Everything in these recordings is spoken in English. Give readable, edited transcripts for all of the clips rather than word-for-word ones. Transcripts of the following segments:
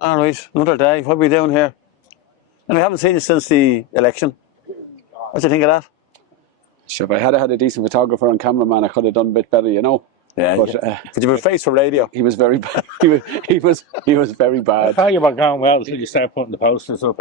All right, another day. What are we doing here? And we haven't seen you since the election. What do you think of that? Sure, if I had had a decent photographer and cameraman, I could have done a bit better, you know. Yeah, but you were face for radio. He was very bad. He was very I bad. thought you were going well until you start putting the posters up.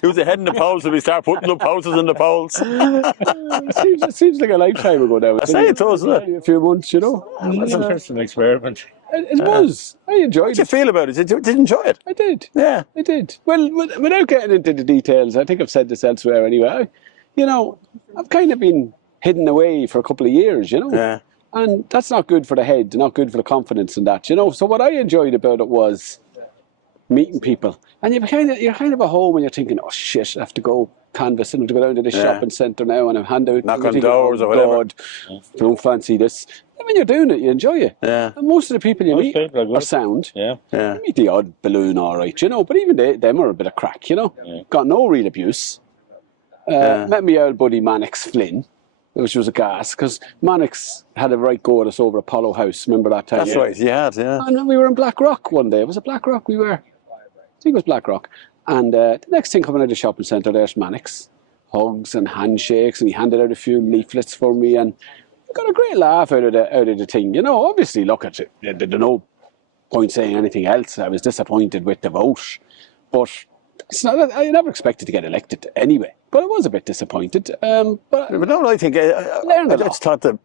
He was ahead in the polls, and we start putting up posters in the polls. It seems like a lifetime ago now. I say it does, doesn't it? A few months, you know. That's an interesting experiment. It was. I enjoyed What did you it. feel about it? Did you enjoy it? I did. Yeah. I did. Well, without getting into the details, I think I've said this elsewhere anyway. I've kind of been hidden away for a couple of years, you know. Yeah. And that's not good for the head, not good for the confidence and that, you know. So what I enjoyed about it was meeting people. And you're kind of at home and you're thinking, oh shit, I have to go canvass and I have to go down to the shopping centre now and I hand out. Knock on doors or whatever. God, don't fancy this. And when you're doing it, you enjoy it. Yeah. And most of the people you meet people are good. are sound. Yeah. Yeah. You meet the odd balloon, all right, you know. But even them are a bit of crack, you know. Yeah. Got no real abuse. Met my old buddy Mannix Flynn, which was a gas, because Mannix had a right go at us over Apollo House. Remember that time? That's right. Yeah. And we were in Blackrock one day. Was it Blackrock we were? I think it was Blackrock. And the next thing coming out of the shopping centre, there's Mannix. Hugs and handshakes, and he handed out a few leaflets for me, and I got a great laugh out of the thing. You know, obviously, look at it. There's no point saying anything else. I was disappointed with the vote, but it's not. I never expected to get elected anyway. But I was a bit disappointed. But no, I think I just thought that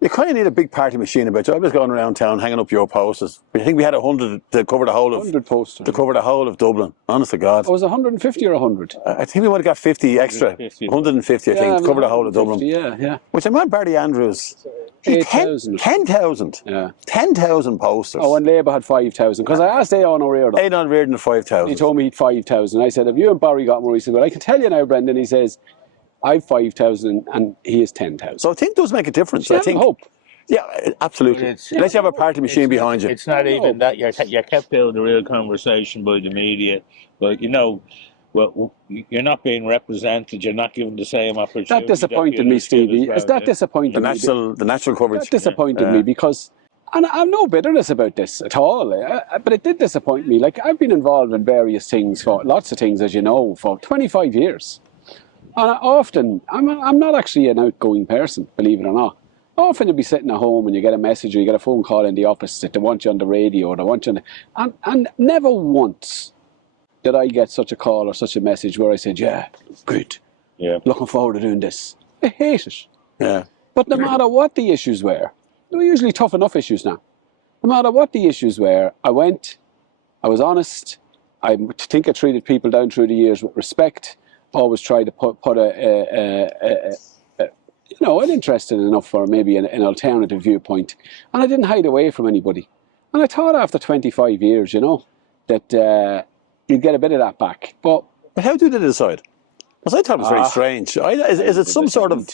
you kind of need a big party machine about you. I was going around town hanging up your posters. I think we had 100 to cover the whole of 100 posters. to cover the whole of Dublin. Honest to God. I was 150 or 100. I think we might have got 50 extra. 150, I think, to cover the whole of Dublin. Yeah. Which I meant Barry Andrews. 8,000. 10,000. Yeah. 10,000 posters. Oh, and Labour had 5,000. Because I asked Aon O'Riordan. Aidan Reardon at 5,000. He told me he'd 5,000. I said, have you and Barry got more? He said, well, I can tell you now, Brendan. He says, I've 5,000 and he has 10,000. So I think those make a difference. Yeah, I think. hope. Yeah, absolutely. Unless you have a party machine behind you. It's not even that you're kept out of the real conversation by the media. But, you know, well, you're not being represented. You're not given the same opportunity. That disappointed me, Stevie. Well, It's that disappointed The me. natural coverage. That disappointed me because, and I've no bitterness about this at all, but it did disappoint me. Like, I've been involved in various things, for lots of things, as you know, for 25 years. And I'm not actually an outgoing person, believe it or not. Often you'll be sitting at home and you get a message or you get a phone call in the office that they want you on the radio or they want you on and never once did I get such a call or such a message where I said, yeah, good. Yeah. Looking forward to doing this. I hate it. Yeah. But no matter what the issues were, they're usually tough enough issues now. No matter what the issues were, I went, I was honest, I think I treated people down through the years with respect, always tried to put an interesting enough for maybe an alternative viewpoint. And I didn't hide away from anybody. And I thought after 25 years, you know, that you'd get a bit of that back. But how do they decide? Because I thought it was very strange. Is it some sort of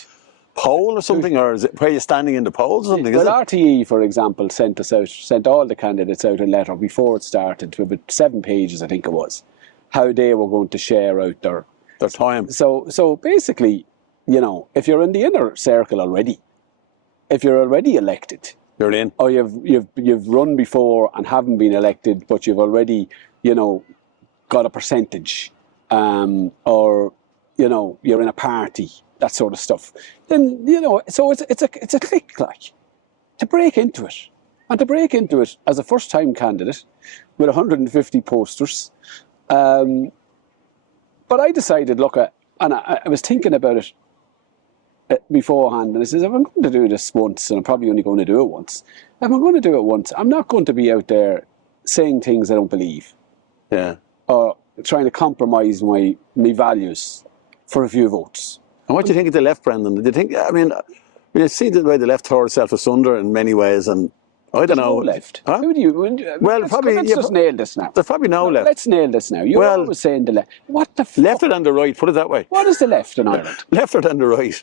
poll or something, or is it where you're standing in the polls or something? Well, RTE, for example, sent all the candidates out a letter before it started, to about 7 pages, I think it was, how they were going to share out their time. So basically, you know, if you're in the inner circle already, if you're already elected, you're in, or you've run before and haven't been elected, but you've already, you know, got a percentage, or you know, you're in a party, that sort of stuff. Then, you know, so it's a click, like, to break into it, and to break into it as a first-time candidate with 150 posters. But I decided, look, and I was thinking about it beforehand, and I says, if I'm going to do this once, and I'm probably only going to do it once, if I'm going to do it once, I'm not going to be out there saying things I don't believe. Yeah. Or trying to compromise my values for a few votes. And what do you think of the left, Brendan? Do you think, I mean, you see the way the left tore itself asunder in many ways, and I don't know. No left. Huh? Who do you? Well, let's just nail this now. There's probably no left. Let's nail this now. You're always saying the left. What the fuck? Lefter than the right, put it that way. What is the left in Ireland? Lefter than the right.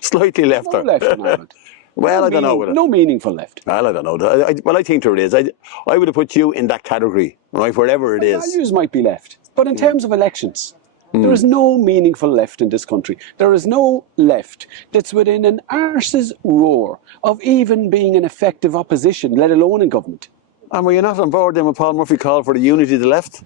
Slightly lefter. No left in Ireland. Well, I don't know. No meaningful left. Well, I don't know. Well, I think there is. I would have put you in that category, right, wherever it is. Values might be left. But in terms of elections, There is no meaningful left in this country. There is no left that's within an arse's roar of even being an effective opposition, let alone in government. And were you not on board then when Paul Murphy called for the unity of the left?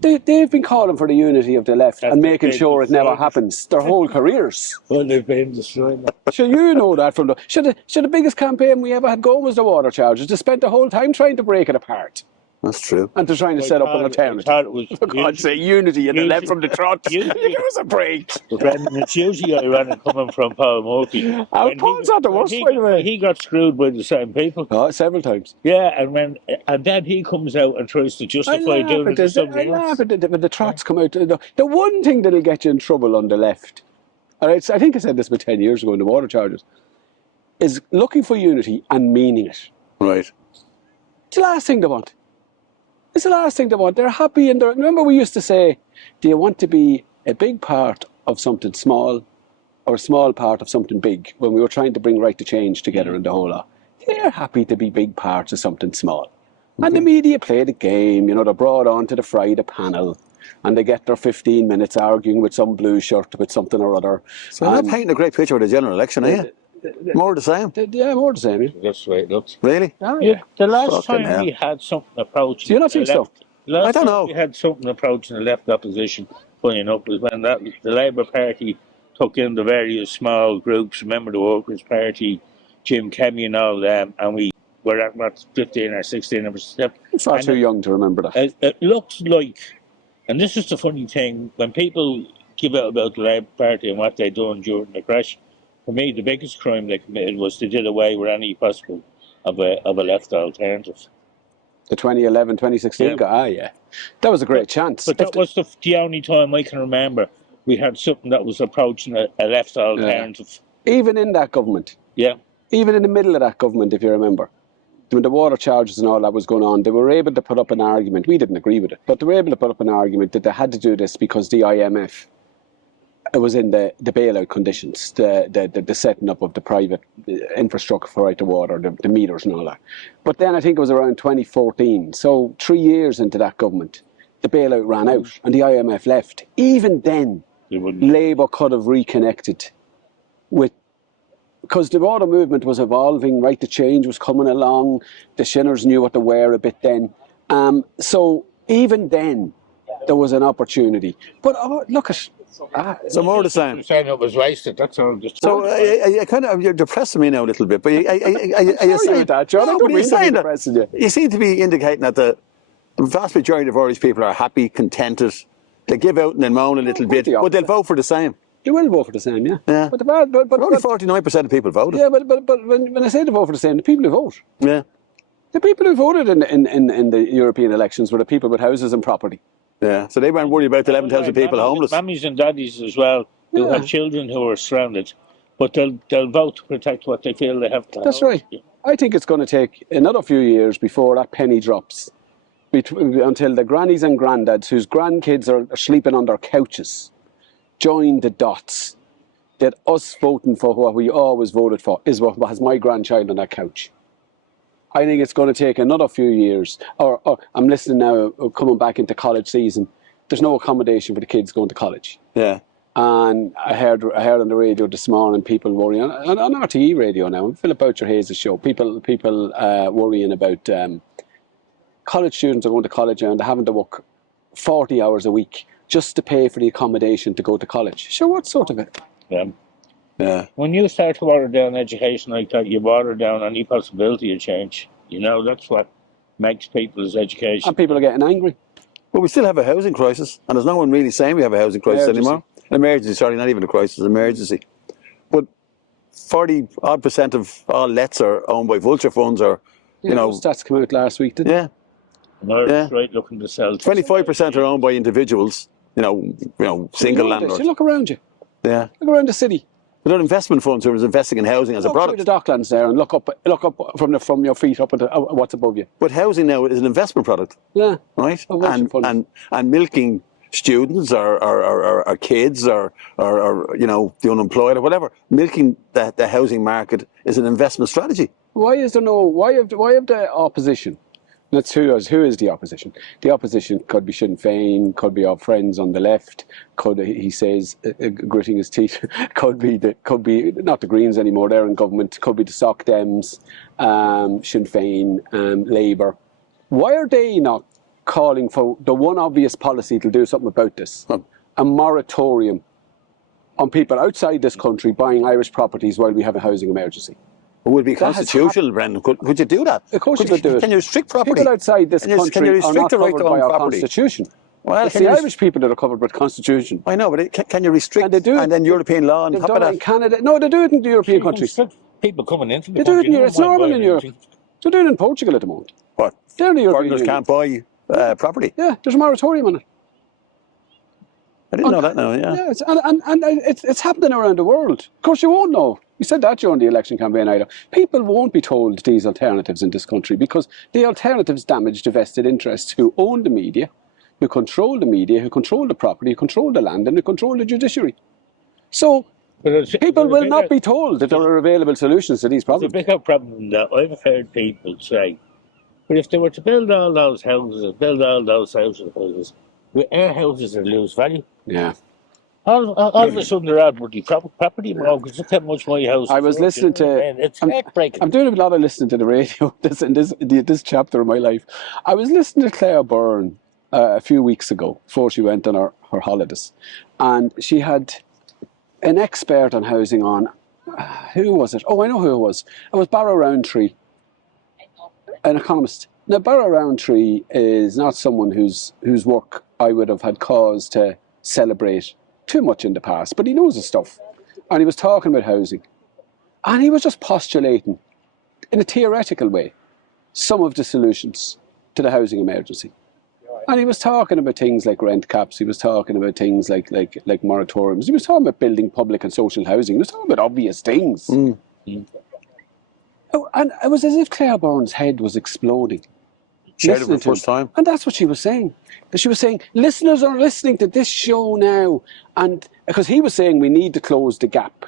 They've been calling for the unity of the left and making sure it never happens their whole careers. Well, they've been destroying that. Sure, you know that from the... Sure, the biggest campaign we ever had going was the water charges. They spent the whole time trying to break it apart. That's true. And they're trying to set up an alternative. For God's sake, unity and the left from the trot. Give us a break. Brendan, it's usually ironic coming from Paul Murphy. Paul's not the worst, by the way. He got screwed by the same people. Oh, several times. Yeah, and then he comes out and tries to justify doing it to somebody else. I laugh at it when the trots come out. The one thing that'll get you in trouble on the left, and I think I said this about 10 years ago in the water charges, is looking for unity and meaning it. Right. It's the last thing they want. It's the last thing they want. They're happy and remember we used to say, do you want to be a big part of something small or a small part of something big when we were trying to bring right to change together in the whole lot? They're happy to be big parts of something small. And the media play the game, you know, they're brought on to the Friday panel and they get their 15 minutes arguing with some blue shirt with something or other. So you're not painting a great picture of the general election, are you? More the same? Yeah, more the same, yeah. That's the way it looks. Really? Oh, yeah. The last Fucking time hell. we had something approaching Do you not think the left, so? last I don't time know. we had something approaching the left opposition, funny enough, was when the Labour Party took in the various small groups, remember the Workers' Party, Jim Kemmy and all them, and we were at what, 15 or 16 of us. I'm far too young to remember that. It looks like, and this is the funny thing, when people give out about the Labour Party and what they done during the crash, for me, the biggest crime they committed was they did away with any possible of a left alternative. The 2011, 2016 guy, yeah. That was a great chance. But that was the only time I can remember we had something that was approaching a left alternative. Even in that government. Yeah. Even in the middle of that government, if you remember. When the water charges and all that was going on, they were able to put up an argument. We didn't agree with it, but they were able to put up an argument that they had to do this because the IMF, it was in the bailout conditions, the setting up of the private infrastructure for right to water, the meters and all that. But then I think it was around 2014, so 3 years into that government, the bailout ran out and the IMF left. Even then, Labour could have reconnected with, because the water movement was evolving, right to change was coming along, the Shinners knew what to wear a bit then. So even then, there was an opportunity. But look at... So more the same. Saying it was wasted, that's all. So you're depressing me now a little bit, but you Sorry about that, John. I don't mean to be depressing you. You seem to be indicating that the vast majority of Irish people are happy, contented. They give out and then moan a little bit, but they'll vote for the same. They will vote for the same, yeah. Yeah. But only 49% of people voted. Yeah, but when I say they vote for the same, the people who vote. Yeah. The people who voted in the European elections were the people with houses and property. Yeah, so they weren't worried about 11,000 people homeless. Mummies and daddies as well, who have children who are surrounded, but they'll vote to protect what they feel they have to. That's right. I think it's going to take another few years before that penny drops, until the grannies and granddads whose grandkids are sleeping on their couches join the dots that us voting for what we always voted for is what has my grandchild on that couch. I think it's going to take another few years. Or I'm listening now, coming back into college season, there's no accommodation for the kids going to college. Yeah. And I heard on the radio this morning people worrying, on RTE radio now, Philip Boucher Hayes' show, people worrying about college students are going to college and they're having to work 40 hours a week just to pay for the accommodation to go to college. Sure, what sort of it? Yeah. Yeah. When you start to water down education like that, you water down any possibility of change. You know, that's what makes people's education. And people are getting angry. But we still have a housing crisis, and there's no one really saying we have a housing crisis anymore. An emergency, sorry, not even a crisis, an emergency. But 40% of all lets are owned by vulture funds, or, you know. Stats come out last week, didn't Yeah. America's right looking to sell. 25% are owned by individuals, you know, single landlords. You look around you. Yeah. Look around the city. But they're investment funds who are investing in housing as a Look product. through the docklands there and look up from your feet up into what's above you. But housing now is an investment product. Yeah. Right? And milking students or kids or you know, the unemployed or whatever, milking the housing market is an investment strategy. Why have the opposition That's who is the opposition. The opposition could be Sinn Féin, could be our friends on the left, he says, gritting his teeth, could be not the Greens anymore, they're in government, could be the Soc Dems, Sinn Féin, Labour. Why are they not calling for the one obvious policy to do something about this? A moratorium on people outside this country buying Irish properties while we have a housing emergency. It would be constitutional, Brendan. Could you do that? Of course you could do it. Can you restrict property? People outside this country are not covered by our constitution. Well, it's the Irish people that are covered by the constitution. I know, but can you restrict and they do it, and then European law on top of that? that? In Canada. No, they do it in the European countries. People coming into the they country. Do it it's normal in Europe. They're doing it in Portugal at the moment. What? They're in the European Foreigners can't buy property? Yeah, there's a moratorium on it. I didn't know that now, Yeah, it's happening around the world. Of course, you won't know. You said that during the election campaign, Ida. People won't be told these alternatives in this country because the alternatives damage the vested interests who own the media, who control the media, who control the property, who control the land, and who control the judiciary. So people will not be told that there are available solutions to these problems. There's a bigger problem that I've heard people say, but if they were to build all those houses, our houses would lose value. Yeah. All of a sudden, they're admiralty property mortgage. Look how much my house. I was listening to. It's heartbreaking. I'm doing a lot of listening to the radio. This chapter of my life, I was listening to Claire Byrne a few weeks ago before she went on her holidays, and she had an expert on housing on. Who was it? Oh, I know who it was. It was Barrow Rowntree, an economist. Now, Barrow Rowntree is not someone whose work I would have had cause to celebrate too much in the past, but he knows his stuff. And he was talking about housing. And he was just postulating, in a theoretical way, some of the solutions to the housing emergency. And he was talking about things like rent caps, he was talking about things like moratoriums, he was talking about building public and social housing, he was talking about obvious things. Oh, and it was as if Claire Byrne's head was exploding. Shared it for the first time. And that's what she was saying. She was saying, listeners are listening to this show now. And because he was saying we need to close the gap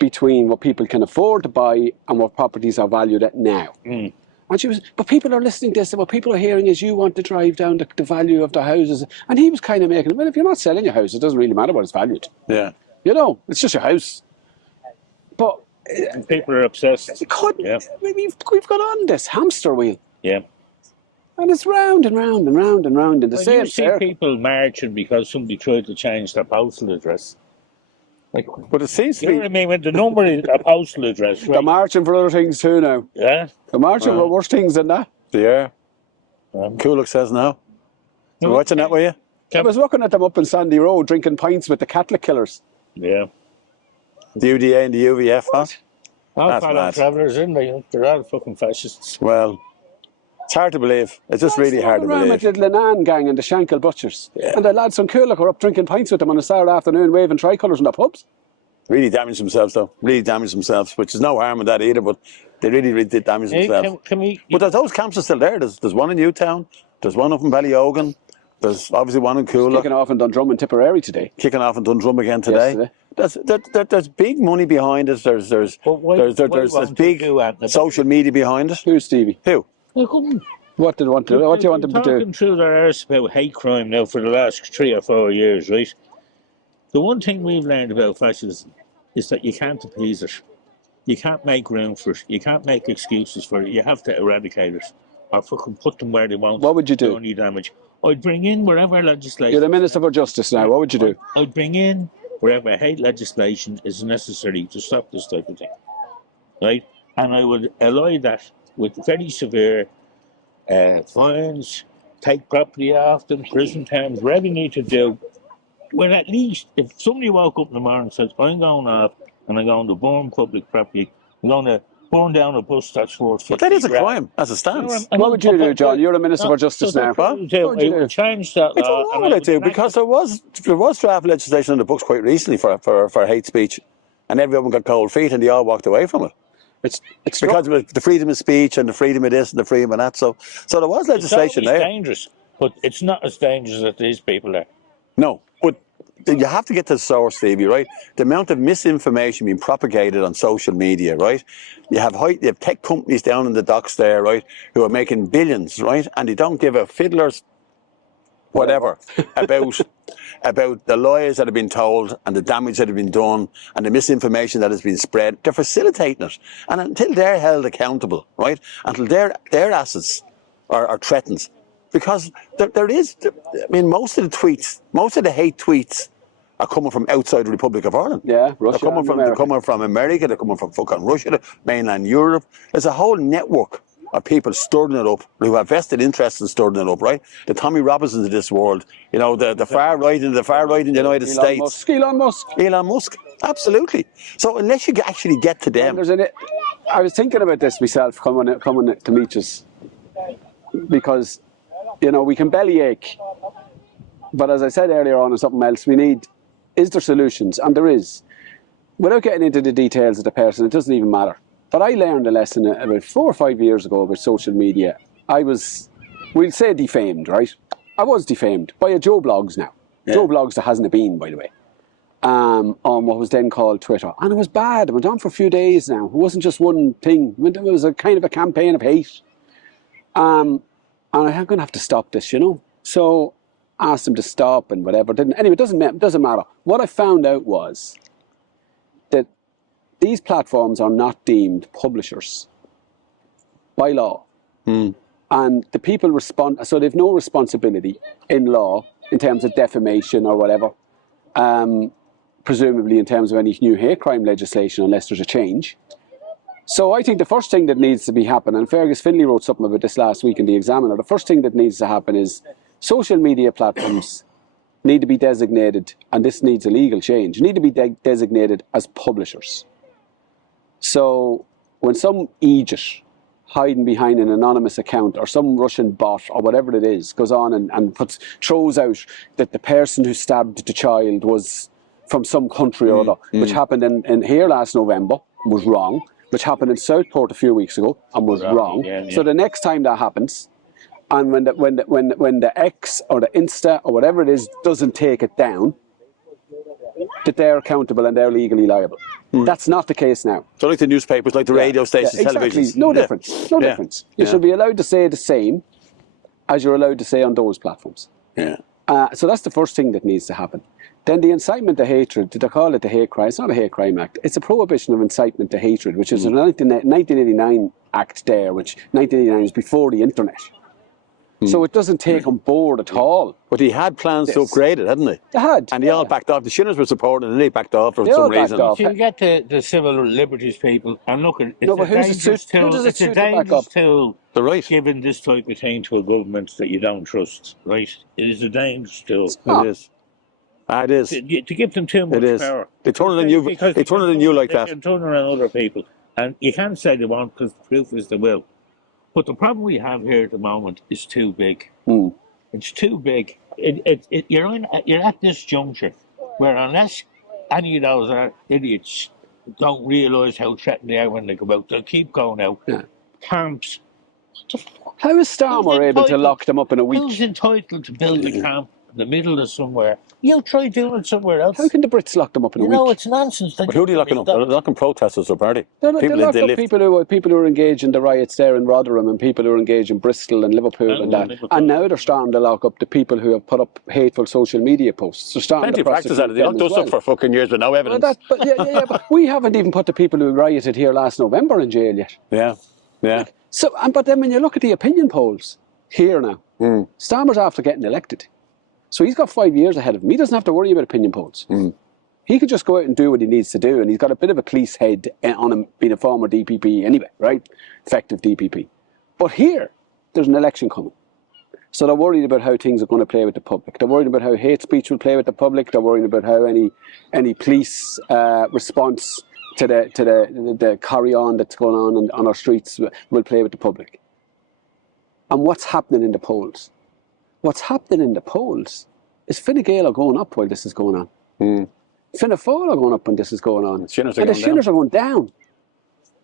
between what people can afford to buy and what properties are valued at now. And she was, but people are listening to this, and what people are hearing is you want to drive down the value of the houses. And he was kind of making, well, if you're not selling your house, it doesn't really matter what it's valued. Yeah. You know, it's just your house. But people are obsessed. We've got on this hamster wheel. Yeah. And it's round and round and round and round in the same circle. You see people marching because somebody tried to change their postal address. But it seems to be... You know what I mean? When the number is a postal address, right? They're marching for other things too now. Yeah? They're marching for worse things than that. Yeah. Kulak says no. You watching that, were you? I was looking at them up in Sandy Road drinking pints with the Catholic killers. Yeah. The UDA and the UVF, huh? All fellow travellers, isn't they? They're all fucking fascists. Well... It's hard to believe. It's just really hard to believe. With the Lenan gang and the Shankill Butchers. Yeah. And the lads from Kulak are up drinking pints with them on a Saturday afternoon, waving tricolours in the pubs. Really damaged themselves, though. Really damaged themselves, which is no harm in that either, but they really did damage themselves. But those camps are still there. There's one in Newtown, there's one up in Ballyogan, there's obviously one in Kulak. Kicking off in Dundrum and Tipperary today. Kicking off in Dundrum again today. There's big money behind it. There's big social media behind it. Who's Stevie? Who? What do you want them to do? Talking through their arse about hate crime now for the last 3 or 4 years, right? The one thing we've learned about fascism is that you can't appease it. You can't make room for it. You can't make excuses for it. You have to eradicate it. Or fucking put them where they won't. What would you do? Any damage. I'd bring in wherever legislation... You're the Minister for Justice now. What would you do? I'd bring in wherever hate legislation is necessary to stop this type of thing. Right? And I would ally that with very severe fines, take property off them, prison terms, whatever you need to do. Well, at least if somebody woke up in the morning and says, I'm going off and I'm going to burn public property, I'm going to burn down a bus that's worth 50 But that is a crime, as a stance. What would you do, John? You're the Minister for Justice now. I would change that law. I don't know what I'd do, because there was draft legislation in the books quite recently for hate speech, and everyone got cold feet and they all walked away from it. It's because of the freedom of speech and the freedom of this and the freedom of that. So there was legislation there. It's dangerous, but it's not as dangerous as these people are. No, but you have to get to the source, Stevie, right? The amount of misinformation being propagated on social media, right? You have tech companies down in the docks there, right, who are making billions, right? And they don't give a fiddler's whatever about the lies that have been told and the damage that has been done and the misinformation that has been spread. They're facilitating it. And until they're held accountable, right, until their assets are threatened, because there is, I mean, most of the hate tweets are coming from outside the Republic of Ireland. Yeah, Russia. They're coming from America, they're coming from fucking Russia, mainland Europe. There's a whole network of people stirring it up, who have vested interest in stirring it up, right? The Tommy Robinsons of this world, you know, the far right in the United States. Elon Musk. Absolutely. So unless you actually get to them. I was thinking about this myself coming to meet us, because, you know, we can bellyache, but as I said earlier on, and something else, is there solutions? And there is. Without getting into the details of the person, it doesn't even matter. But I learned a lesson about 4 or 5 years ago about social media. I was, we'll say, defamed, right? I was defamed by a Joe Blogs now. Yeah. Joe Blogs that hasn't been, by the way, on what was then called Twitter. And it was bad. It went on for a few days now. It wasn't just one thing. It was a kind of a campaign of hate. And I'm going to have to stop this, you know. So I asked him to stop and whatever. Anyway, it doesn't matter. What I found out was that these platforms are not deemed publishers by law. And the people respond, so they've no responsibility in law in terms of defamation or whatever, presumably in terms of any new hate crime legislation, unless there's a change. So I think the first thing that needs to be happening, and Fergus Finlay wrote something about this last week in The Examiner, the first thing that needs to happen is social media platforms need to be designated, and this needs a legal change, need to be designated as publishers. So when some idiot hiding behind an anonymous account or some Russian bot or whatever it is goes on and throws out that the person who stabbed the child was from some country or other, which happened in here last November, was wrong, which happened in Southport a few weeks ago and was wrong. Yeah. So the next time that happens, and when the X or the Insta or whatever it is doesn't take it down, that they're accountable and they're legally liable. That's not the case now. So like the newspapers, like the radio stations, television. Exactly. No difference. No difference. You should be allowed to say the same as you're allowed to say on those platforms. Yeah. So that's the first thing that needs to happen. Then the incitement to hatred, did I call it the hate crime? It's not a hate crime act. It's a prohibition of incitement to hatred, which is a 1989 act there, which 1989 was before the internet. So it doesn't take on board at all. But he had plans to upgrade it, hadn't he? They had. And they all backed off. The Shinners were supporting it and they backed off for some reason. If you get the civil liberties people, and look, it's a dangerous tool giving this type of thing to a government that you don't trust, right? It is a dangerous tool. It is. It is. To give them too much power. They turn it on you, they turn it on you like that. They turn it on other people. And you can't say they won't, because the proof is they will. But the problem we have here at the moment is too big. It's too big. You're at this juncture where unless any of those idiots don't realise how threatened they are when they go out, they'll keep going out. Camps. What the fuck? How is Starmer able to lock them up in a week? Who's entitled to build a camp in the middle of somewhere? You try doing it somewhere else. How can the Brits lock them up in a week? No, it's nonsense. But who are they locking up? They're locking protesters or party. They're locked up people who are engaged in the riots there in Rotherham and people who are engaged in Bristol and Liverpool and that. And now they're starting to lock up the people who have put up hateful social media posts. They're starting to practice that. They locked us up for fucking years with no evidence. But we haven't even put the people who rioted here last November in jail yet. Yeah. So, but then when you look at the opinion polls here now, Starmer's after getting elected. So he's got 5 years ahead of him. He doesn't have to worry about opinion polls. He could just go out and do what he needs to do, and he's got a bit of a police head on him, being a former DPP anyway, right? Effective DPP. But here, there's an election coming. So they're worried about how things are going to play with the public. They're worried about how hate speech will play with the public. They're worried about how any police response to the carry-on that's going on our streets will play with the public. And what's happening in the polls? What's happening in the polls is Fine Gael are going up while this is going on. Fianna Fáil are going up when this is going on. And the Shinners are going down.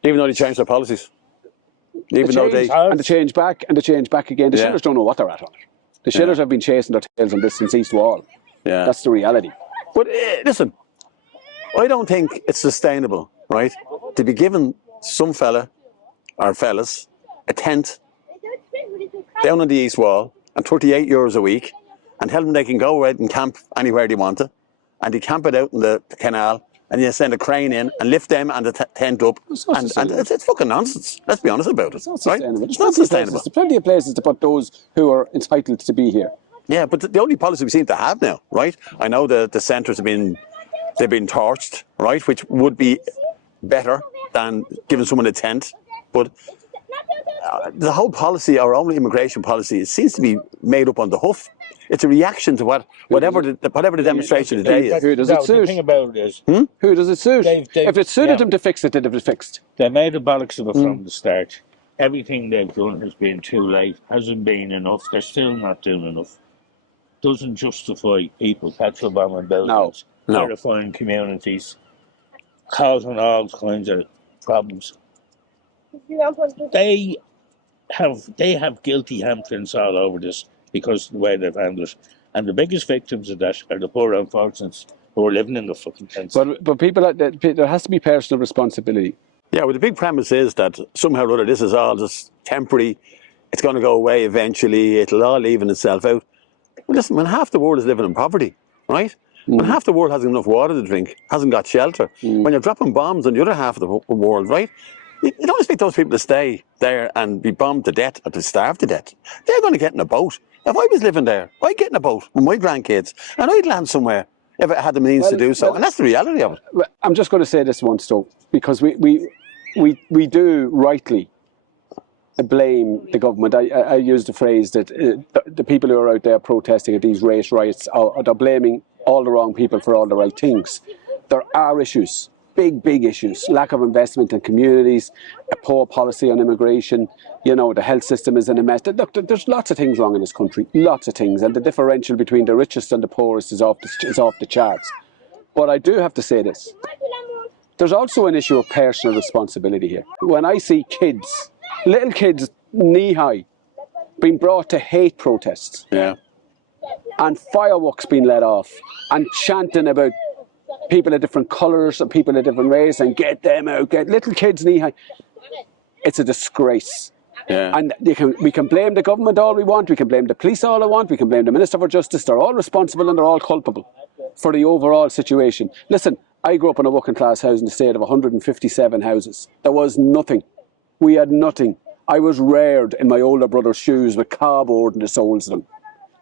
Even though they changed their policies. And they change back again. The Shinners don't know what they're at on it. The Shinners have been chasing their tails on this since East Wall. That's the reality. But listen, I don't think it's sustainable, right, to be giving some fella or fellas a tent down on the east wall and €38 a week and tell them they can go out and camp anywhere they want to, and they camp it out in the canal, and you send a crane in and lift them and the tent up, and it's fucking nonsense. Let's be honest about it. It's not sustainable. Right? It's not sustainable. There's plenty of places to put those who are entitled to be here. Yeah, but the only policy we seem to have now, right? I know the centres have been torched, right, which would be better than giving someone a tent, but the whole policy, our own immigration policy, it seems to be made up on the hoof. It's a reaction to whatever the demonstration today is. Who does it suit? The thing about it is, who does it suit? If it suited them to fix it, they'd have it fixed. they made a bollocks of it from the start. Everything they've done has been too late, hasn't been enough. They're still not doing enough. Doesn't justify people petrol bombing buildings, No. terrifying communities, causing all kinds of problems. They have guilty handprints all over this because of the way they've handled it. And the biggest victims of that are the poor unfortunates who are living in the fucking tents. But people, there has to be personal responsibility. Yeah, well, the big premise is that somehow or other this is all just temporary. It's going to go away eventually. It'll all even itself out. Well, listen, when half the world is living in poverty, right? When half the world hasn't enough water to drink, hasn't got shelter, when you're dropping bombs on the other half of the world, right? You don't expect those people to stay there and be bombed to death or to starve to death. They're going to get in a boat. If I was living there, I'd get in a boat with my grandkids and I'd land somewhere if I had the means to do so. And that's the reality of it. I'm just going to say this once, though, because we do rightly blame the government. I use the phrase that the people who are out there protesting at these race riots they're blaming all the wrong people for all the right things. There are issues, big issues: lack of investment in communities, a poor policy on immigration. You know, the health system is in a mess. Look, there's lots of things wrong in this country, lots of things, and the differential between the richest and the poorest is off the charts. But I do have to say this: there's also an issue of personal responsibility here. When I see kids, little kids knee-high, being brought to hate protests, and fireworks being let off, and chanting about people of different colours and people of different race, and get them out, get little kids knee-high. It's a disgrace. Yeah. And we can blame the government all we want, we can blame the police all we want, we can blame the Minister for Justice. They're all responsible and they're all culpable for the overall situation. Listen, I grew up in a working class housing estate of 157 houses. There was nothing. We had nothing. I was reared in my older brother's shoes with cardboard in the soles of them.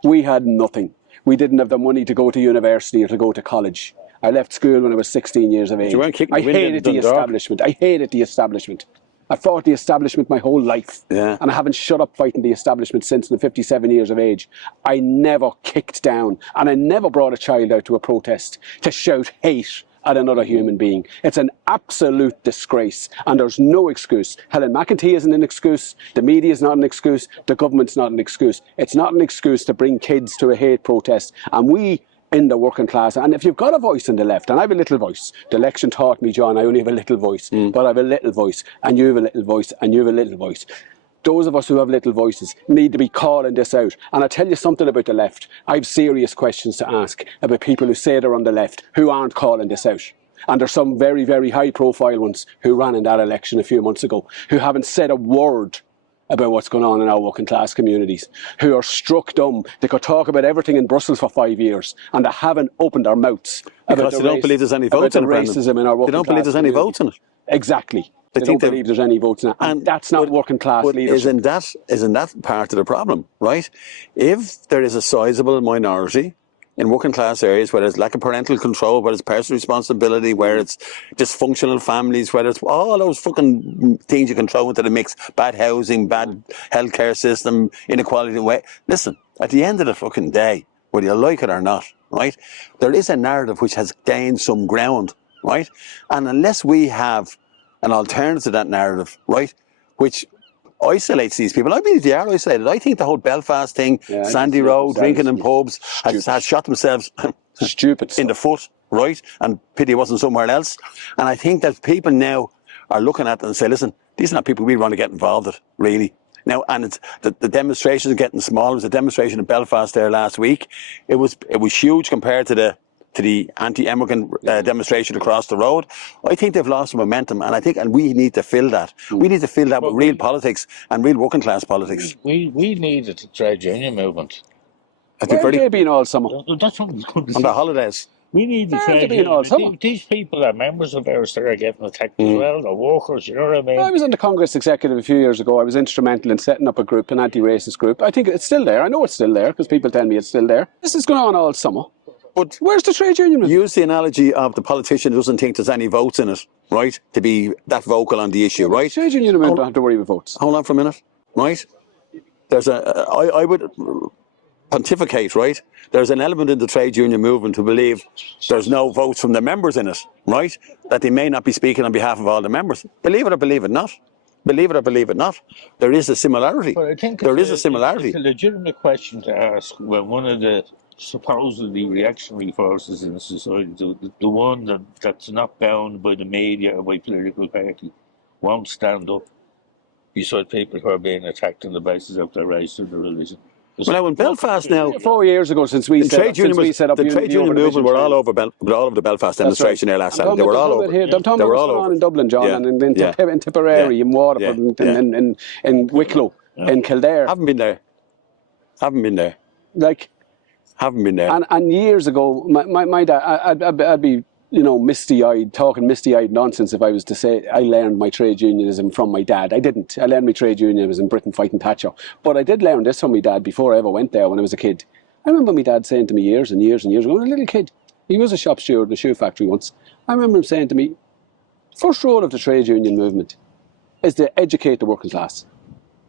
We had nothing. We didn't have the money to go to university or to go to college. I left school when I was 16 years of age. You weren't kicking I the wind hated in the Dundalk. establishment. I hated the establishment. I fought the establishment my whole life. Yeah. And I haven't shut up fighting the establishment since I'm 57 years of age. I never kicked down, and I never brought a child out to a protest to shout hate at another human being. It's an absolute disgrace, and there's no excuse. Helen McEntee isn't an excuse, the media is not an excuse, the government's not an excuse. It's not an excuse to bring kids to a hate protest. And we in the working class, and if you've got a voice on the left, and I have a little voice, the election taught me, John, I only have a little voice, but I have a little voice, and you have a little voice, and you have a little voice. Those of us who have little voices need to be calling this out. And I tell you something about the left. I have serious questions to ask about people who say they're on the left who aren't calling this out. And there's some very, very high profile ones who ran in that election a few months ago who haven't said a word about what's going on in our working class communities, who are struck dumb. They could talk about everything in Brussels for 5 years and they haven't opened their mouths Because they don't believe there's any votes in it, Brendan. racism in our working They don't class believe there's any community. votes in it. Exactly. They don't think they- believe there's any votes in it. And that's not working class leadership. Isn't that part of the problem, right? If there is a sizable minority in working class areas, whether it's lack of parental control, whether it's personal responsibility, where it's dysfunctional families, whether it's all those fucking things you can throw into the mix, bad housing, bad healthcare system, inequality, listen, at the end of the fucking day, whether you like it or not, right, there is a narrative which has gained some ground, right? And unless we have an alternative to that narrative, right, which isolates these people. I mean, they are isolated. I think the whole Belfast thing, Sandy Row, drinking in pubs, has shot themselves Stupid in the foot, right? And pity it wasn't somewhere else. And I think that people now are looking at it and say, listen, these are not people we want to get involved with, really. Now, and it's the demonstrations are getting small. There was a demonstration in Belfast there last week. It was huge compared to to the anti-immigrant demonstration across the road. I think they've lost momentum, and we need to fill that. We need to fill that with real politics and real working class politics. We needed the trade union movement. Where have they been all summer? That's what I'm going to say. On the holidays. We need the Where have they trade been all summer? union. These people are members of ours that are getting attacked as well. They're workers, you know what I mean? I was on the Congress executive a few years ago. I was instrumental in setting up a group, an anti-racist group. I think it's still there. I know it's still there because people tell me it's still there. This is going on all summer. But where's the trade union movement? use the analogy of the politician who doesn't think there's any votes in it, right? To be that vocal on the issue, right? The trade union movement don't have to worry about votes. Hold on for a minute, right? I would pontificate, right? There's an element in the trade union movement who believe there's no votes from the members in it, right? That they may not be speaking on behalf of all the members. Believe it or believe it not. Believe it or believe it not. There is a similarity. But I think there is a similarity. It's a legitimate question to ask when one of the supposedly reactionary forces in society, the one that's not bound by the media or by political party, won't stand up beside people who are being attacked on the basis of their race or their religion. Well, now in Belfast now, 4 years ago since we set up the trade union movement were all over the Belfast demonstration there last Saturday. They were all over. I'm talking about what's going on in Dublin, John, and in Tipperary, in Waterford, in Wicklow, in Kildare. Haven't been there. Haven't been there. Like, haven't been there. And years ago, my dad, I'd be, misty-eyed, talking misty-eyed nonsense if I was to say I learned my trade unionism from my dad. I didn't. I learned my trade unionism in Britain fighting Thatcher. But I did learn this from my dad before I ever went there when I was a kid. I remember my dad saying to me years and years and years ago, when I was a little kid, he was a shop steward in a shoe factory once. I remember him saying to me, first role of the trade union movement is to educate the working class.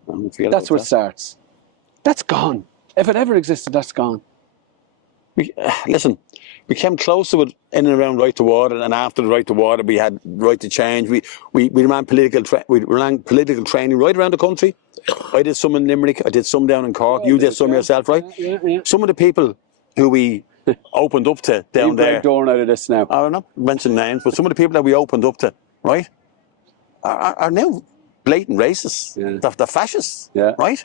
That's where it starts. That's gone. If it ever existed, that's gone. Listen, we came close to it in and around Right to Water, and after the Right to Water, we had Right to Change. We ran political training right around the country. I did some in Limerick. I did some down in Cork. You did some yourself, right? Yeah. Some of the people who we opened up to down there. Door out of this now. I'm not mentioning names, but some of the people that we opened up to, right, are now blatant racists. Yeah. They're fascists, Yeah. right?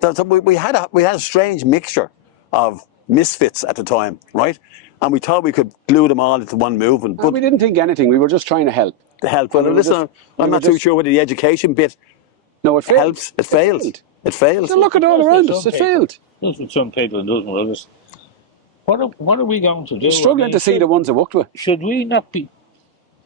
We had a strange mixture of misfits at the time, right? And we thought we could glue them all into one movement. But we didn't think anything. We were just trying to help. Well, listen, I'm not too sure whether the education bit failed. helps. It failed. It failed. So look at all around us. It failed. That's what some people and doesn't others. What are we going to do? Struggling to see the ones I worked with. Should we not be?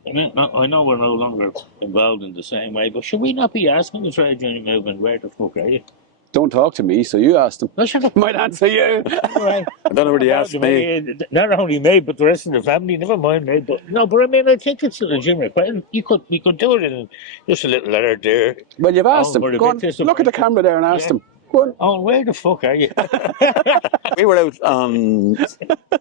I know we're no longer involved in the same way, but should we not be asking the trade union movement, where the fuck are you? Don't talk to me, so you asked them. No, shut up. Might answer you. Right. I don't know what he asked me. Not only me, but the rest of the family. Never mind me. But I mean, I think it's a legitimate question. We could do it in just a little letter there. Well, you've asked them. Go on, look at the camera there and ask them. Go on. Oh, where the fuck are you? We were out on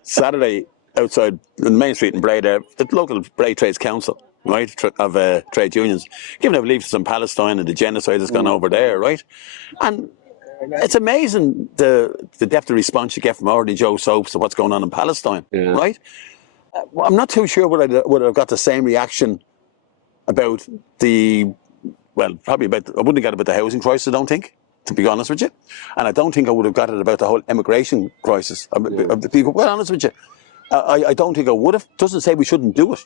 Saturday outside the main street in Bray there, the local Bray Trades Council, right, of trade unions, giving out leaflets on Palestine and the genocide that's gone over there, right? And it's amazing the depth of response you get from already Joe Soaps to what's going on in Palestine, right? I'm not too sure whether I've got the same reaction about I wouldn't have got it about the housing crisis, I don't think, to be honest with you. And I don't think I would have got it about the whole immigration crisis. Of the people, well, honest with you, I don't think I would have. Doesn't say we shouldn't do it.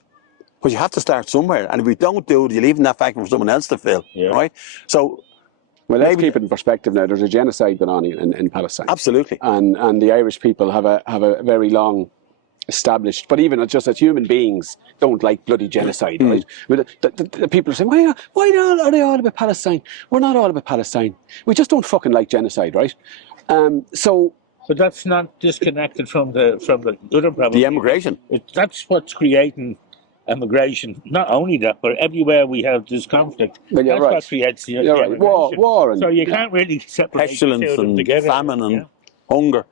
But you have to start somewhere. And if we don't do it, you're leaving that vacuum for someone else to fill, right? So, well, let's keep it in perspective now. There's a genocide going on in Palestine. Absolutely. And the Irish people have a very long established, but even just as human beings don't like bloody genocide, right? The people are saying, why are they all about Palestine? We're not all about Palestine. We just don't fucking like genocide, right? But that's not disconnected from the other problem. The immigration. That's what's creating immigration. Not only that, but everywhere we have this conflict, that's what creates the immigration. War and, so you can't really separate pestilence the two of them and together. famine and hunger.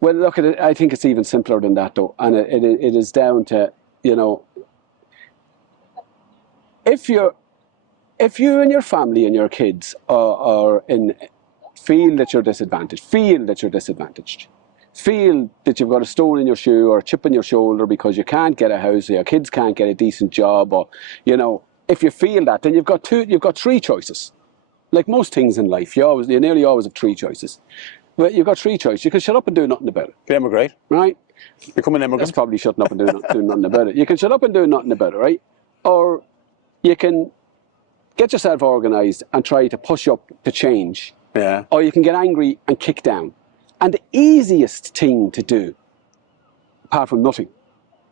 Well, look, I think it's even simpler than that, though, and it is down to, if you and your family and your kids feel that you're disadvantaged, feel that you've got a stone in your shoe or a chip on your shoulder because you can't get a house or your kids can't get a decent job, or if you feel that, then you've got three choices. Like most things in life, you nearly always have three choices. Well, you've got three choices. You can shut up and do nothing about it. Emigrate. Right? Become an That's immigrant. probably shutting up and doing nothing about it. You can shut up and do nothing about it, right? Or you can get yourself organised and try to push up to change. Yeah. Or you can get angry and kick down. And the easiest thing to do, apart from nothing,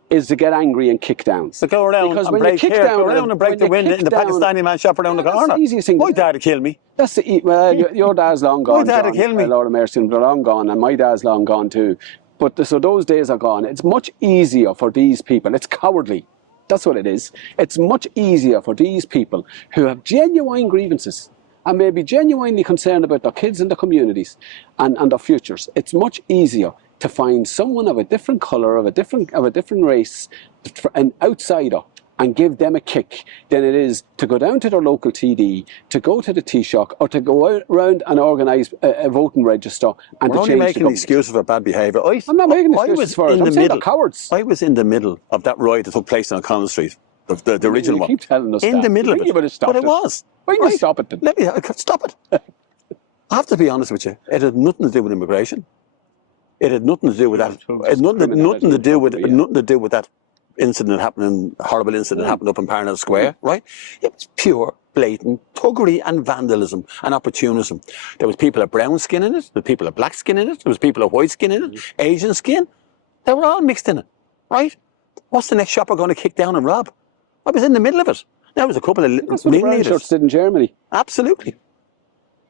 is to get angry and kick down. So go around Because and when break you kick here, down, go around and break the window in the Pakistani man shop around the that's corner. the easiest thing to My do. dad would kill me. That's the well, your dad's long gone. My dad John. would kill me. Lord of mercy, they're long gone, and my dad's long gone too. But so those days are gone. It's much easier for these people. It's cowardly. That's what it is. It's much easier for these people who have genuine grievances and may be genuinely concerned about their kids and their communities and their futures. It's much easier to find someone of a different colour, of a different race, an outsider, and give them a kick than it is to go down to their local TD, to go to the Taoiseach, or to go around and organise a voting register and We're to only change the making government. excuses for bad behaviour. I'm not making excuses for it. I'm saying they're cowards. I was in the middle of that riot that took place on O'Connell Street, the original You one. keep telling us in that. the middle When of you would it. have stopped But it was. When you stop it then? Let me stop it. I have to be honest with you. It had nothing to do with immigration. It had nothing to do with that. It had nothing to do with that incident happening, horrible incident happened up in Parnell Square, right? It was pure, blatant thuggery and vandalism and opportunism. There was people of brown skin in it, there was people of black skin in it, there was people of white skin in it, Asian skin. They were all mixed in it, right? What's the next shopper going to kick down and rob? I was in the middle of it. There was a couple of That's what the brown shirts did in Germany. Absolutely.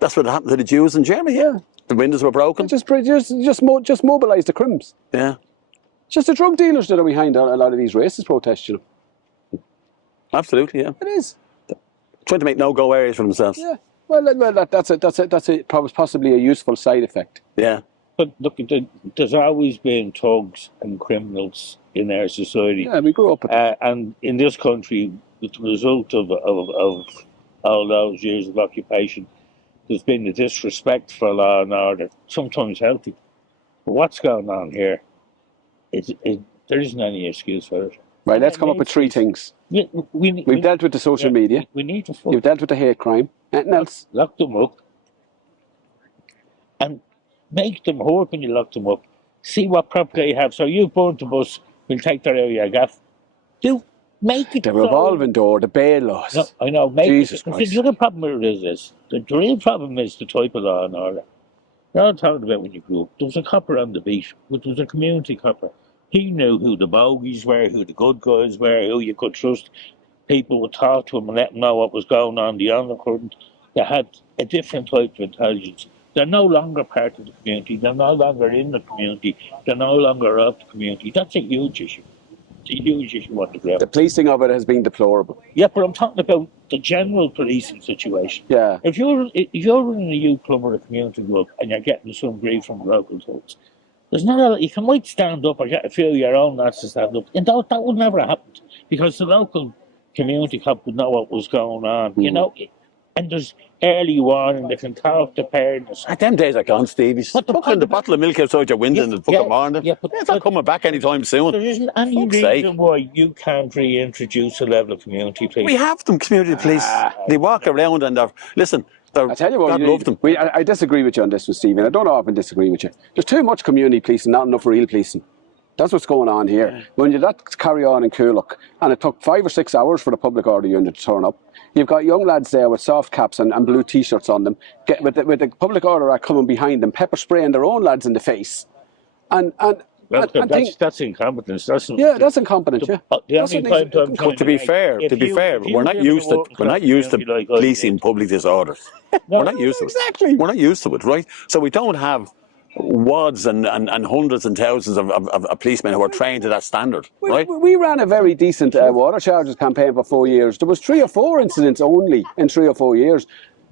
That's what happened to the Jews in Germany, yeah. The windows were broken. Just mobilise the crims. Yeah. Just the drug dealers that are behind a lot of these racist protests, you know. Absolutely, yeah. It is. Trying to make no-go areas for themselves. Yeah. Well, that's possibly a useful side effect. Yeah. But look, there's always been thugs and criminals in our society. Yeah, we grew up with that. And in this country, with the result of all those years of occupation, there's been a disrespect for law and order, sometimes healthy. But what's going on here? There isn't any excuse for it. Right, let's come up with three things. Yeah, We've dealt with the social media. We need to You've dealt with the hate crime. Anything else? lock them up and make them hurt when you lock them up. See what property you have. So you've burned the bus, we'll take that out of your gaff. Make it The revolving door, the bail laws. No, I know. Jesus Christ. The other problem with it is this. The real problem is the type of law and order. You're all talking about when you grew up. There was a copper on the beat, which was a community copper. He knew who the bogies were, who the good guys were, who you could trust. People would talk to him and let him know what was going on. The other couldn't. They had a different type of intelligence. They're no longer part of the community. They're no longer in the community. They're no longer of the community. That's a huge issue. It's a huge issue on the ground. The policing of it has been deplorable. Yeah, but I'm talking about the general policing situation. Yeah. If you're running a youth club or a community group and you're getting some grief from local folks, there's not a lot, you might stand up or get a few of your own lads to stand up, and that would never happen because the local community club would know what was going on, you know. And there's early warning, they can talk to parents. At them days are gone, Stevie's. Putting the bottle of milk outside your window in the fucking morning. Yeah, but it's not coming back anytime soon. There isn't any reason why you can't reintroduce a level of community police. We have them, community police. They walk around and I tell you what, God love them. I disagree with you on this one, Stephen. I don't often disagree with you. There's too much community policing, not enough real policing. That's what's going on here. Yeah. When you let carry on in Coolock, and it took 5 or 6 hours for the public order unit to turn up, you've got young lads there with soft caps and blue T-shirts on them, with the public order act coming behind them, pepper spraying their own lads in the face. That's incompetence. That's incompetent. To be fair, we're not used to policing public disorders. We're not used to it. Exactly. We're not used to it, right? So we don't have wads and hundreds and thousands of policemen who are trained to that standard, right? We ran a very decent water charges campaign for 4 years. There was 3 or 4 incidents only in 3 or 4 years.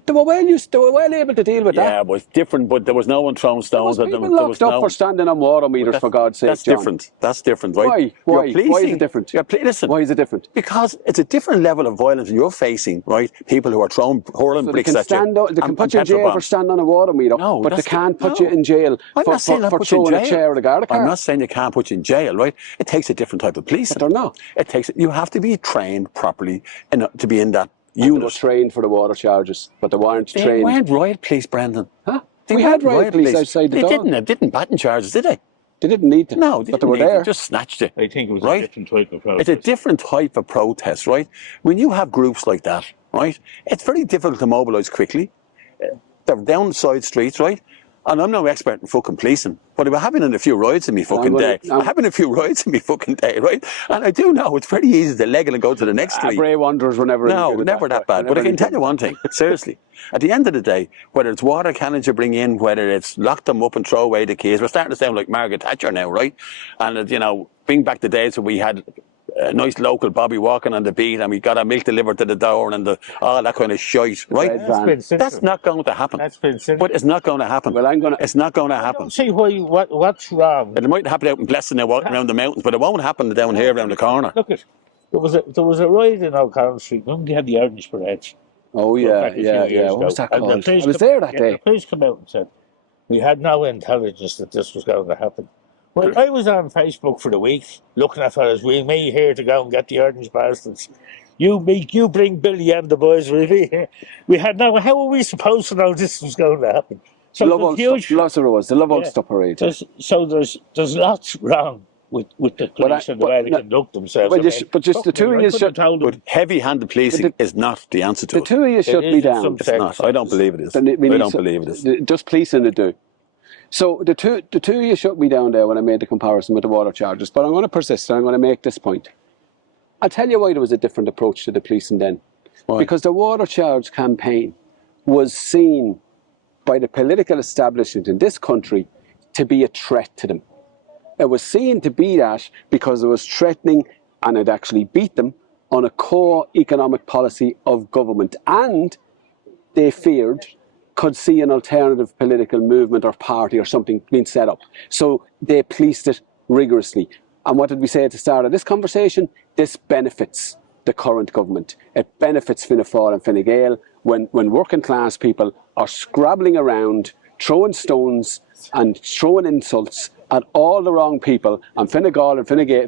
They were well able to deal with that. Yeah, but it's different. But there was no one throwing stones at them. There was locked up for standing on water meters, for God's sake. That's different. That's different, right? Why is it different? Listen. Why is it different? Because it's a different level of violence you're facing, right? People who are hurling bricks at you. They can put you in jail for standing on a water meter, but they can't put you in jail for throwing a chair at a guard car. I'm not saying you can't put you in jail, right? It takes a different type of policing. But they're not. You have to be trained properly to be in that. They were trained for the water charges, but they weren't trained. They weren't riot police, Brendan. Huh? We had riot police outside the door. They didn't baton charges, did they? They didn't need to. No, but they were there. They just snatched it. I think it was right? a different type of protest. It's a different type of protest, right? When you have groups like that, right, it's very difficult to mobilise quickly. They're down side streets, right? And I'm no expert in fucking policing, but I'm having a few riots in me fucking day. I'm having a few riots in me fucking day, right? And I do know it's pretty easy to leg it and go to the next street. Bray Wanderers were never never that bad. But I can tell you one thing, seriously. At the end of the day, whether it's water cannons you bring in, whether it's lock them up and throw away the keys, we're starting to sound like Margaret Thatcher now, right? And, you know, bring back the days when we had a nice local Bobby walking on the beat and we got our milk delivered to the door and all that kind of shite, right? That's not going to happen. That's been simple. But it's not going to happen. Well, it's not going to happen. I don't see what's wrong. It might happen out in Blessing around the mountains, but it won't happen down here around the corner. Look, there was a riot in O'Connell Street. Remember they had the Irish parades? Oh, yeah. What was that called? I was there that day. The police came out and said, we had no intelligence that this was going to happen. Well, I was on Facebook for the week looking at fellas, we may here to go and get the orange bastards. You bring Billy and the boys with me. We had no, how were we supposed to know this was going to happen? So lots of roads, the Love Ulster parade. There's lots wrong with the police and the way they conduct themselves. But just the two of you should... But heavy-handed policing is not the answer to it. The two of you shut me down. It's not. I don't believe it is. I don't believe it is. Just policing to do. So the two of you shut me down there when I made the comparison with the water charges, but I'm going to persist and I'm going to make this point. I'll tell you why there was a different approach to the policing then. Why? Because the water charge campaign was seen by the political establishment in this country to be a threat to them. It was seen to be that because it was threatening, and it actually beat them, on a core economic policy of government. And they feared could see an alternative political movement or party or something being set up. So they policed it rigorously. And what did we say at the start of this conversation? This benefits the current government. It benefits Fianna Fáil and Fine Gael when working class people are scrabbling around, throwing stones and throwing insults at all the wrong people, and Fine Gael and Fine Gael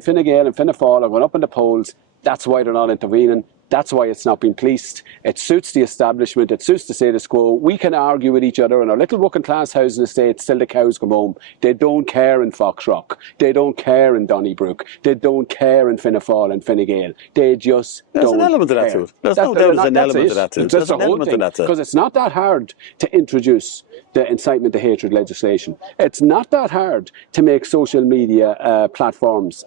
and Fianna Fáil are going up in the polls. That's why they're not intervening. That's why it's not being policed. It suits the establishment. It suits the status quo. We can argue with each other in our little working class housing estate till the cows come home. They don't care in Foxrock. They don't care in Donnybrook. They don't care in Fianna Fáil and Fine Gael. They just don't care. There's an element of that to it. There's no doubt there's an element of that to it. That's the whole thing. Because it's not that hard to introduce the incitement to hatred legislation. It's not that hard to make social media platforms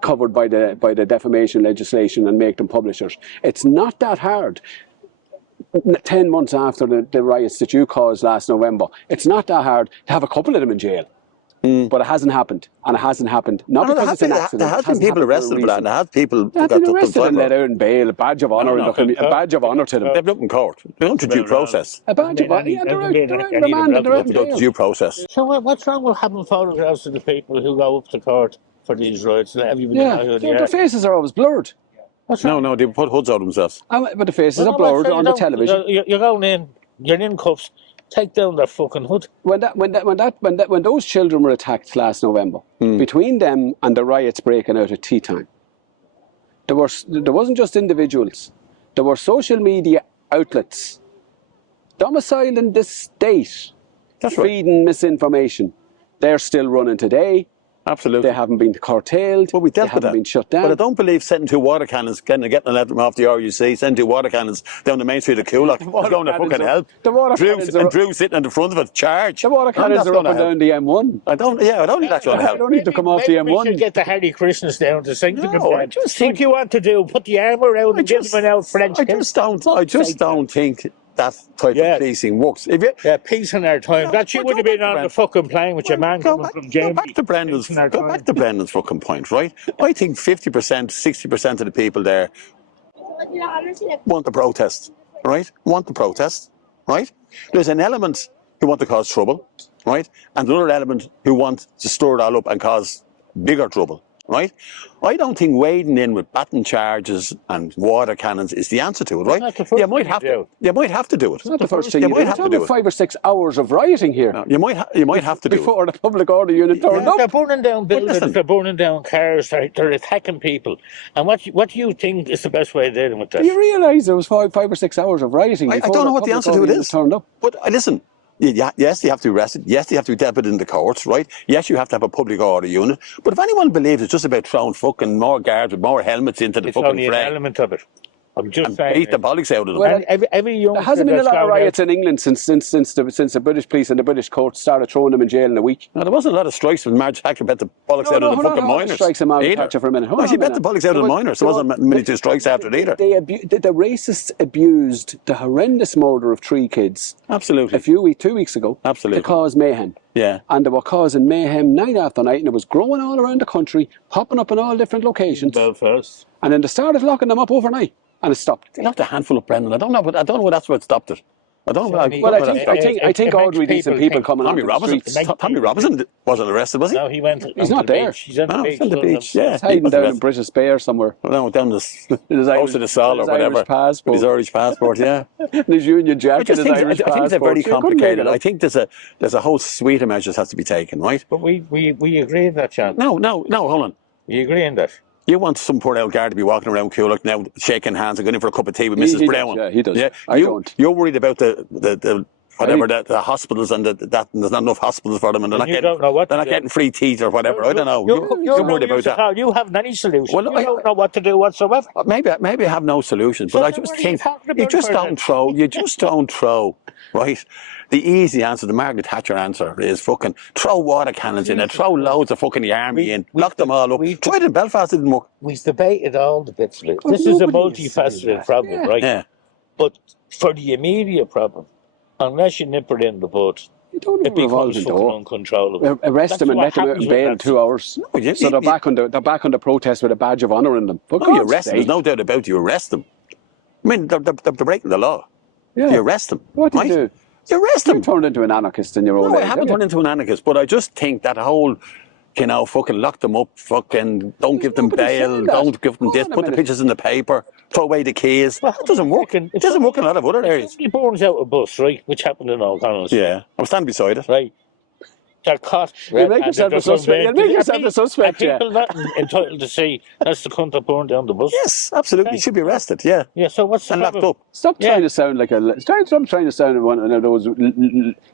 covered by the defamation legislation and make them publishers. It's not that hard. 10 months after the riots that you caused last November, it's not that hard to have a couple of them in jail. But it hasn't happened, and it hasn't happened. Not because it's an accident. There has been people arrested for that, and there has people who got arrested and let out in bail. A badge of honour, a badge of honour to them. They've looked in court. They're going to due process. A badge of honour. Yeah, they're out in remand. They're out in jail. Due process. So what's wrong with having photographs of the people who go up to court for these riots? Their faces are always blurred. No, they put hoods on themselves. But the faces are blurred on the television. You're going in. You're in cuffs. Take down their fucking hood. When those children were attacked last November, between them and the riots breaking out at tea time, there wasn't just individuals. There were social media outlets domiciled in this state feeding misinformation. They're still running today. Absolutely. They haven't been curtailed. Well, we dealt with that. They haven't been shut down. But I don't believe sending two water cannons, getting them off the RUC, sending two water cannons down the main street of Coolock is going to fucking help. Drew sitting in the front of it, charge. The water cannons are up and down the M1. I don't think that's going to help. I don't need to come off the M1. We should get the Harry Christmas down to sing to them. What you want to do? Put the arm around and give them an old French kiss? I just don't think that type of policing works. Peace in our time. That you would have been on the fucking plane with your man coming from Germany. Go back to Brendan's fucking point, right? I think 50%, 60% of the people there want the protest, right? Right? There's an element who want to cause trouble, right? And another element who want to stir it all up and cause bigger trouble. Right? I don't think wading in with baton charges and water cannons is the answer to it, right? You might have to do it. It's not the first thing you might have to do it. 5 or 6 hours of rioting here. No, you might have to do it before the public order unit turned up. They're burning down buildings, they're burning down cars, they're attacking people. And what do you think is the best way of dealing with that? Do you realise there was 5 or 6 hours of rioting before I don't know what the answer to it is. Turned up? But listen, Yes, you have to be arrested. Yes, you have to be dealt with in the courts, right? Yes, you have to have a public order unit. But if anyone believes it's just about throwing fucking more guards with more helmets into the It's fucking only an fray element of it. I'm just and saying. beat the bollocks out of them. Well, And every there youngster hasn't been a that's lot of going riots out, in England since the British police and the British courts started throwing them in jail in a week. No, there wasn't a lot of strikes when Margaret Thatcher bet the bollocks out of the hold on, fucking hold on. miners. Strikes in Margaret either. Thatcher for a minute. Hold No, on she a bet the minute. bollocks out of the miners. There wasn't many two strikes after it either. The racists abused the horrendous murder of 3 kids Absolutely. 2 weeks ago Absolutely. to cause mayhem. Yeah. And they were causing mayhem night after night, and it was growing all around the country, popping up in all different locations. Belfast. And then they started locking them up overnight, and it stopped. They locked a handful of Brendan. I don't know that's what stopped it. I don't know. Well, I think ordinary decent people coming Tommy onto the Robinson. streets. Tommy Robinson wasn't arrested, was he? No, he went. He's on not the there. Beach. He's on the No, beach. he's on the doing beach. them. Yeah, He's hiding he down in wasn't British Bay or somewhere. No, down his close Irish- to the Sol or his whatever. Irish passport. With his Irish passport, yeah. And his Union Jack I and just his think, Irish I think they're passport. very So you couldn't make complicated. it up. I think there's a whole suite of measures has to be taken, right? But we agree on that, John. No, hold on. We agree on that. You want some poor old guard to be walking around cool like now, shaking hands and going in for a cup of tea with He Mrs. does, Brown. yeah, he does. Yeah, I don't. You're worried about the hospitals and that there's not enough hospitals for them and they're not You getting don't know what they're to not do. getting free teeth or whatever. I don't know. You're You're worried about that. You haven't any solution. Well, You don't know what to do whatsoever. Maybe I have no solution, but So I then just what are you think talking about you just for don't then? throw. You just don't throw. Right? The easy answer, the Margaret Thatcher answer, is fucking throw water cannons in it, throw loads of fucking the army in, lock them all up. Tried it in Belfast, it didn't work. We've debated all the bits of it. Well, This is a nobody is saying multifaceted that. problem, Yeah. right? Yeah. But for the immediate problem, unless you nip it in the bud, You don't it even revolve becomes in fucking door. uncontrollable. Arrest That's them and what let them out happens in with bail in that. 2 hours. you- So they're you- back on the protest with a badge of honour in them. For No, you God's arrest them. sake. There's no doubt about it. You arrest them. I mean, they're breaking the law. Yeah. You arrest them. What do you right? do? You arrest You them. turned into an anarchist in your own No, I age, haven't have you? turned into an anarchist, but I just think that whole, fucking lock them up, fucking don't give them nobody bail, saying that. don't give them Hold this, on a put the minute. pictures in the paper, throw away the keys. Well, It doesn't work. fucking- It doesn't work in a lot of other If areas. somebody burns out a bus, right, which happened in O'Connell's, Yeah, I was standing beside it. right? They're caught. You make yourself a suspect. You make yourself a suspect, yeah. People not entitled to say that's the cunt that burned down the bus. Yes, absolutely. You should be arrested. Yeah, Yeah. So what's the and locked problem? up. Stop Yeah. trying to sound like stop trying to sound one of those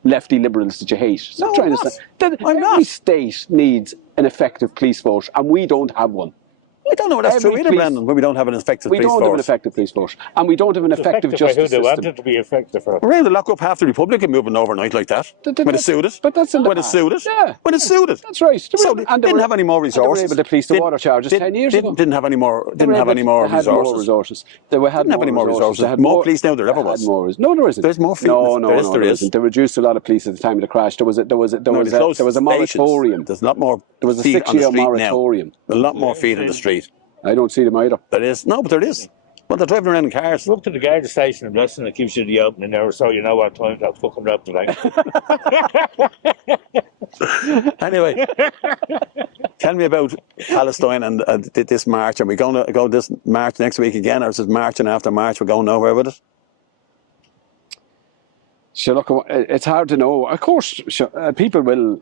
lefty liberals that you hate. Stop No, trying I'm to not. sound. I'm Every not. state needs an effective police force, and we don't have one. I don't know if that's Every true either, police- Brendan, when we don't have an effective We police don't have an force. effective police force, and we don't have an It's effective effective for who justice they want system. it to be effective for. We're able to lock up half the Republic and moving overnight like that. When it's suited. But that's in the When it's past. suited. Yeah. When it's suited. That's right. So they didn't have any more And they were resources. able to police the Didn't- water charges 10 years ago. Didn't have any more. They Didn't were have able any to- more they had more resources. resources. They had Didn't have any more resources. They had More police now than there ever they had was. more. No, there isn't. There's more feet. No, There is. isn't. They reduced a lot of police at the time of the crash. There was a No, they closed there was a stations. moratorium. There's a lot more There was a feet on the 6-year street moratorium. now. A lot more feet in the street. I don't see them either. There is. No, but there is. Well, they're driving around in cars. Look to the guard station in Boston, it gives you the opening hour, so you know what time to fucking wrap the line. Anyway, tell me about Palestine and this march. Are we going to go this march next week again, or is it March and after March we're going nowhere with it? So look, it's hard to know. Of course, people will.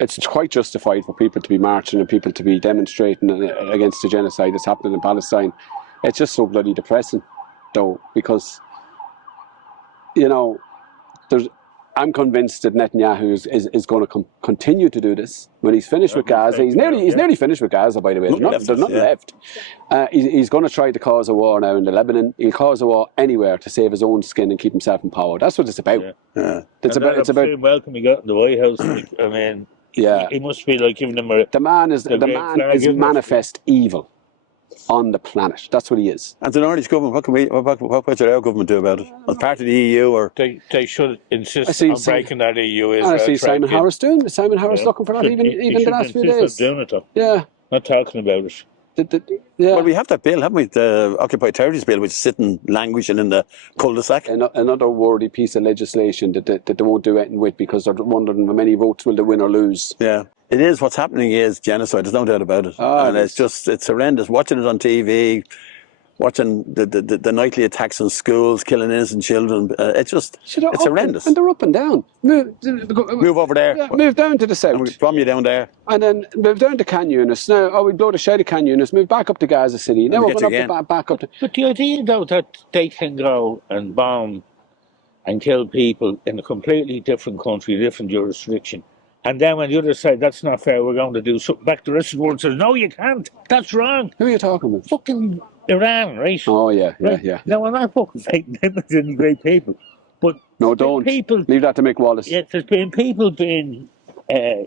It's quite justified for people to be marching and people to be demonstrating against the genocide that's happening in Palestine. It's just so bloody depressing, though, because I'm convinced that Netanyahu is going to continue to do this when he's finished with Gaza. He's nearly finished with Gaza, by the way. There's nothing left. He's going to try to cause a war now in Lebanon. He'll cause a war anywhere to save his own skin and keep himself in power. That's what it's about. Yeah. It's about. welcome he got in the White House. I mean, Yeah. he must be like giving them a. The man is great flag, isn't it? manifest evil on the planet. That's what he is. And the Irish government, what should our government do about it? As part of the EU, or They should insist see on breaking that EU Israel. And I see Simon trade deal. Harris doing it. Simon Harris Yeah. looking for that He even the last few insist on days. doing it, though. Yeah. Not talking about it. Yeah. well, we have that bill, haven't we? The Occupied Territories Bill, which is sitting languishing in the cul-de-sac. Another wordy piece of legislation that they won't do anything with because they're wondering how many votes will they win or lose. Yeah, it is. What's happening is genocide. There's no doubt about it. And it's horrendous. Watching it on TV, watching the nightly attacks on schools, killing innocent children. It's horrendous. And they're up and down. Move over there. Yeah, move down to the south. From you down there. And then move down to Can Yunis. Now, we blow the shed of Can Yunis, move back up to Gaza City. Now And we're get going you up back up to... But the idea, though, that they can go and bomb and kill people in a completely different country, different jurisdiction. And then on the other side, that's not fair, we're going to do something back. The rest of the world says, no, you can't. That's wrong. Who are you talking about? Fucking Iran, right? Oh, yeah, Right. yeah. Now, I'm not fucking fighting them as any great people. But No, don't. people, Leave that to Mick Wallace. yeah, there's been people being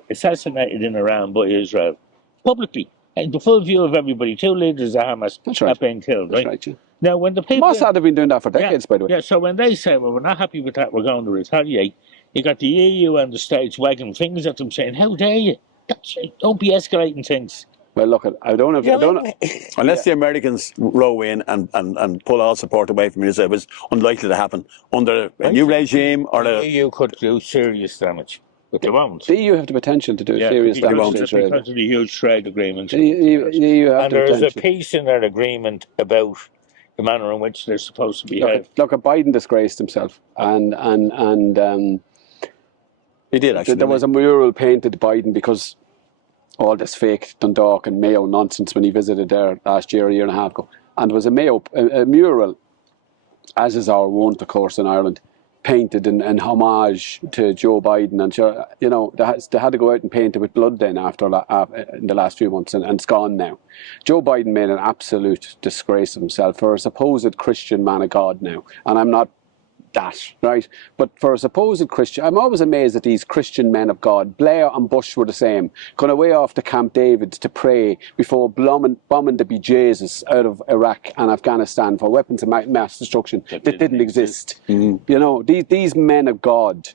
assassinated in Iran by Israel publicly. And the full view of everybody. 2 leaders of Hamas That's right. have been killed, That's right? right, yeah. Now, when the people... Mossad have been doing that for decades, by the way. Yeah, so when they say, well, we're not happy with that, we're going to retaliate, you got the EU and the States wagging fingers at them saying, how dare you? Don't be escalating things. Well, look, Unless the Americans row in and pull all support away from Israel, it was unlikely to happen under a new regime or The EU could do serious damage, but they won't. The EU have the potential to do serious damage to Israel. Because of the huge trade agreement. The EU have And the there is a potential. piece in that agreement about the manner in which they're supposed to behave. Look, Biden disgraced himself, and he did actually. there was a mural painted Biden because all this fake Dundalk and Mayo nonsense when he visited there last year, a year and a half ago, and there was a mural, as is our wont, of course, in Ireland, painted in homage to Joe Biden, and sure, you know, they had to go out and paint it with blood then after in the last few months, and it's gone now. Joe Biden made an absolute disgrace of himself for a supposed Christian man of God now, and I'm not that, right? But for a supposed Christian, I'm always amazed at these Christian men of God. Blair and Bush were the same, going away off to Camp David to pray before bombing the bejesus out of Iraq and Afghanistan for weapons of mass destruction that didn't exist. You know, these men of God,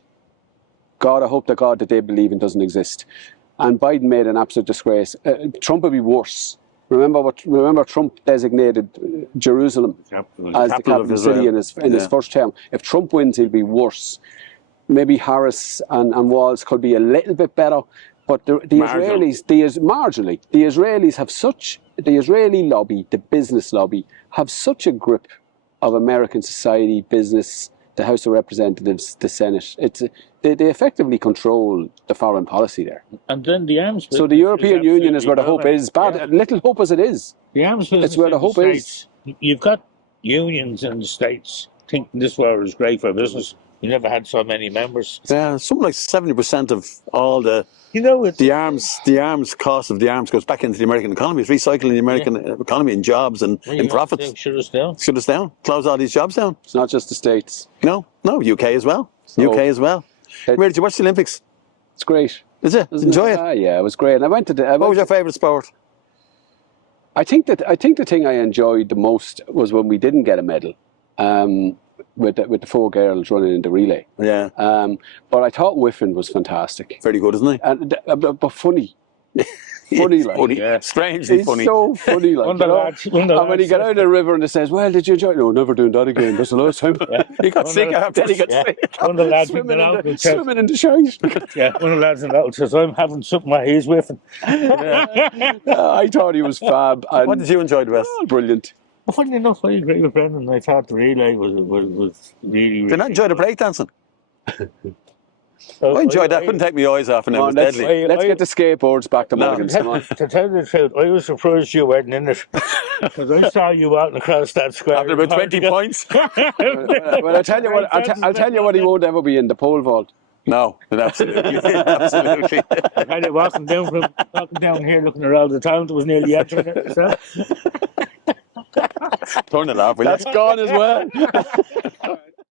I hope the God that they believe in doesn't exist. And Biden made an absolute disgrace. Trump would be worse. Remember Trump designated Jerusalem as the capital city in his first term. If Trump wins, he'll be worse. Maybe Harris and Walz could be a little bit better, but the Israelis, marginally, the Israelis have the Israeli lobby, the business lobby, have such a grip of American society, business, the House of Representatives, the Senate. They effectively control the foreign policy there. And then the arms. So the European Union is where the hope is. Little hope as it is. The arms business. It's where the hope is. You've got unions in the States thinking this war is great for business. You never had so many members. Yeah, something like 70% of all the arms cost of the arms goes back into the American economy. It's recycling the American economy in jobs and in profits. Shut us down. Shut us down. Close all these jobs down. It's not just the States. No, UK as well. UK as well. Where did you watch the Olympics? It's great. Is it? Enjoy it? Yeah, it was great. And I went to what was your favourite sport? I think the thing I enjoyed the most was when we didn't get a medal. With the 4 girls running in the relay. Yeah. But I thought whiffing was fantastic. Very good, isn't he? And but funny. Funny, like. Funny. Yeah. Strangely It's funny. so funny, like. And when he got out of the river and he says, well, did you enjoy it? No, never doing that again. That's the last time. He got sick after he got sick. One of the lads Swimming in the shite. Yeah, one of the lads in that says, I'm having something my he's whiffing. I thought he was fab. And what did you enjoy the best? Brilliant. Well, funny enough, I agree with Brendan. I thought the relay was really, really. Did I enjoy the breakdancing? I enjoyed that. Couldn't take my eyes off, and it was deadly. Let's get the skateboards back to Mulligan's. To tell you the truth, I was surprised you weren't in it. Because I saw you walking across that square. After about 20 points. Well, I'll tell you what he won't ever be in, the pole vault. No, absolutely. Absolutely. I had it walking down here looking around the town. It was nearly entering it. So. Turn it off, will you? That's gone as well.